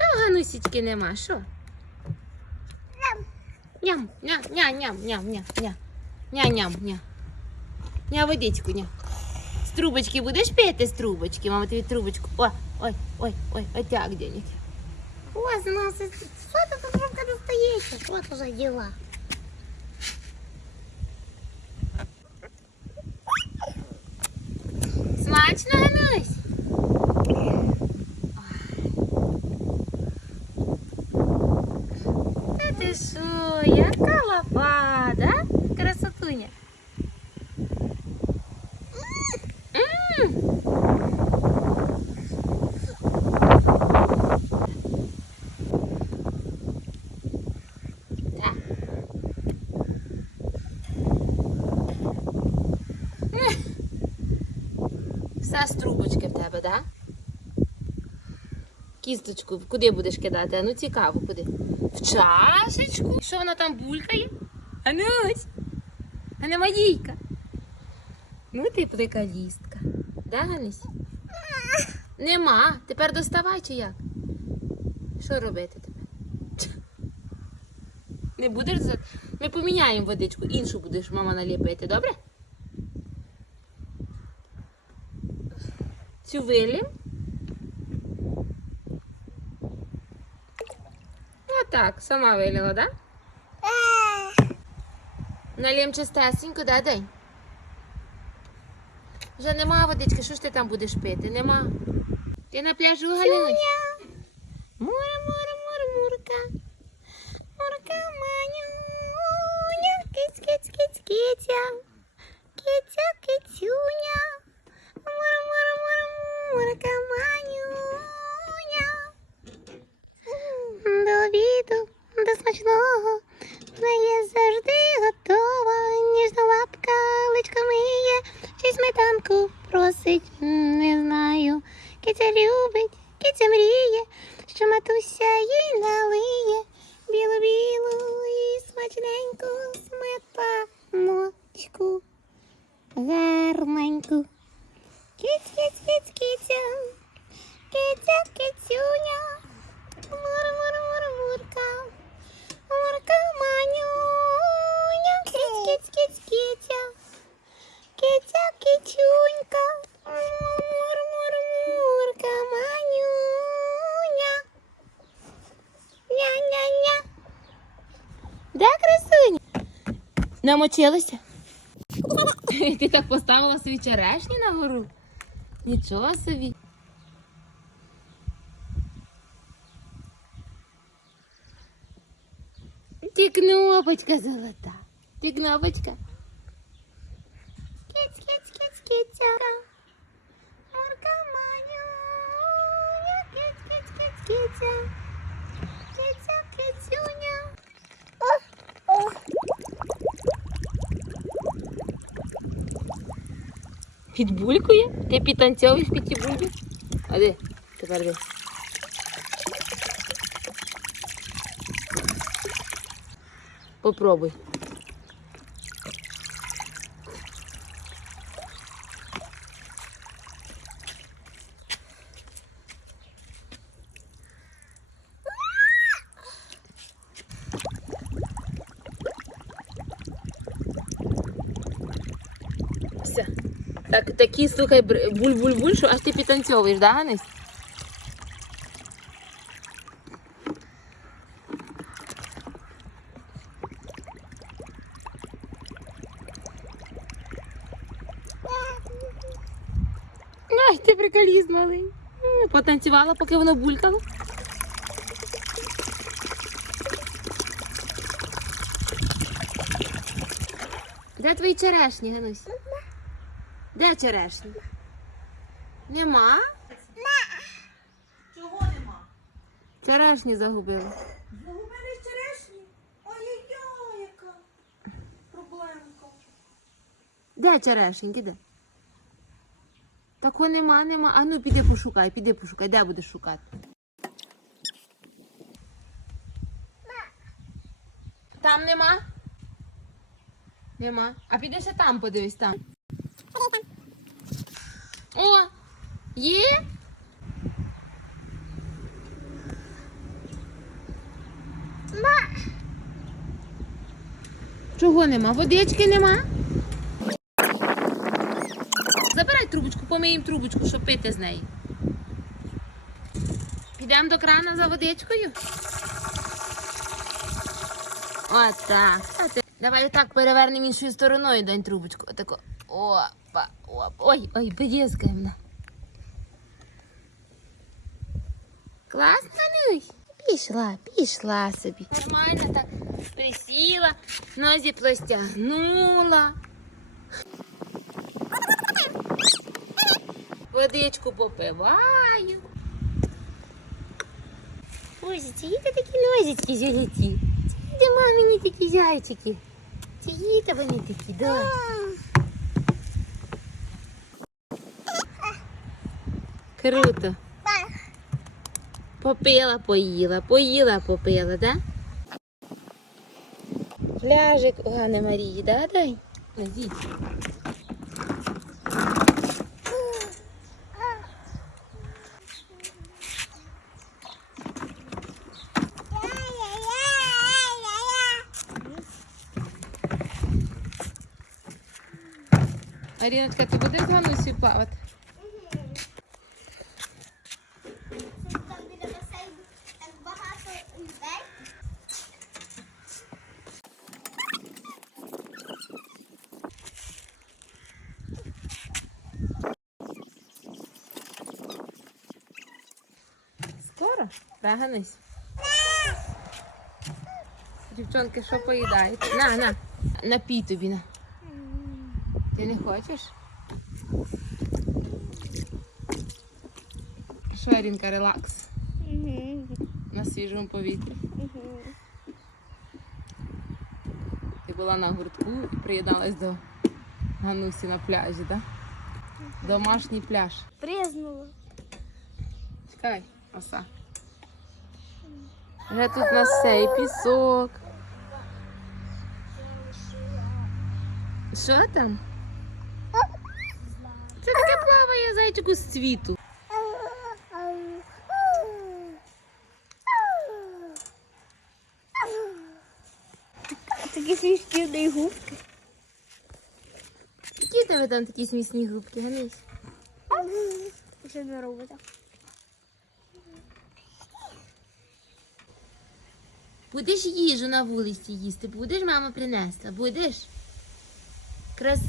Що Ганусічки нема? Що? Ням, ням, ням, ням, ням, ням, ням. Ня, ням, ня. Ня, водичку, ня. З трубочки будеш пити з трубочки? Мама тобі трубочку. О, ой, ой, ой, ой, так, денег. У нас і- що ти тут трубка достається? Що це за діла? Смачно, Ганусь? Та ти що, яка лапа, да? Красотуня. М. Так. Все з трубочки в тебе, да? Кісточку куди будеш кидати? Ну цікаво, куди? В чашечку? Що вона там булькає? Анусь! А не Мадійка. Ну ти приколістка. Да, Ганусь? Нема. Тепер доставай чи як? Що робити тепер? Не будеш за. Ми поміняємо водичку, іншу будеш мама наліпити, добре? Цю вилім. Отак, сама вилила, да? Налім чистесенько, да, день? Вже нема водички, що ж ти там будеш пити? Нема. Ти на пляжу Галюнь? Мура, мура, мура, мурка. Мурка, манюня. Киць, киць, киць, киця. Киця, кицюня. Киць, киць, киць, киця, киця, кицюня. Мура, мура, мура, мурка. Мурка, манюня. Киць, киць, киць, киця. Киця, кичунька. Мура, мура, мурка, манюня. Ня-ня-ня. Да, красуня? Намочилася? Ти так поставила свої черешні на гору? Нічого собі. Ти кнопочка золота. Ти кнопочка. Киць, киць, киць, киця. Мурка, манюня. Киць, киць, киць, киця. Киця, кицюня. О, о. Підбулькує? Ти підтанцьовуєш під ті бульби? А де? Тепер де? Попробуй. Все. Так, такі, слухай, буль-буль-буль, що аж ти підтанцьовуєш, да, Ганись? Ай, ти приколіст малий. Потанцювала, поки воно булькало. Де твої черешні, Ганусь? Де черешні? Нема? Чого нема? Черешні загубила. У мене черешні. Ой-ой-ой, яка проблемка. Де черешеньки, де? Такого нема, нема. А ну піди пошукай, піди пошукай, де будеш шукати? Там нема? Нема. А піди ще там подивись там. О, є. Ма. Чого нема? Водички нема. Забирай трубочку, помиємо трубочку, щоб пити з неї. Підемо до крана за водичкою. Отак. Давай так перевернемо іншою стороною дань трубочку. Отако. Опа. опа. Ой, ой, подіскаємо. Класно, Нюсь? Пішла, пішла собі. Нормально так присіла, нозі простягнула. Водичку попиваю. Ось діти такі нозічки золоті. Ці мамині такі зайчики. Ці діти вони такі, да. Круто. Попила, поїла, поїла, попила, да? Пляжик у Ганни Марії, да, дай? Ідіть. Аріночка, ти будеш з Ганусею плавати? Скоро? Да? Дівчонки, що поїдаєте? На, на, напій тобі, на. Ти не хочеш? Що, Арінка, релакс на свіжому повітрі. Ти була на гуртку і приєдналась до Ганусі на пляжі, так? Домашній пляж. Признула. Чекай, оса. Вже тут у нас все, і пісок. Що там? Це таке плаває зайчику з цвіту. Такі смішні губки. Які тебе там такі смісні губки, Ганусь? Що не робить? Будеш їжу на вулиці їсти? Будеш, мама принесла? Будеш? Красу.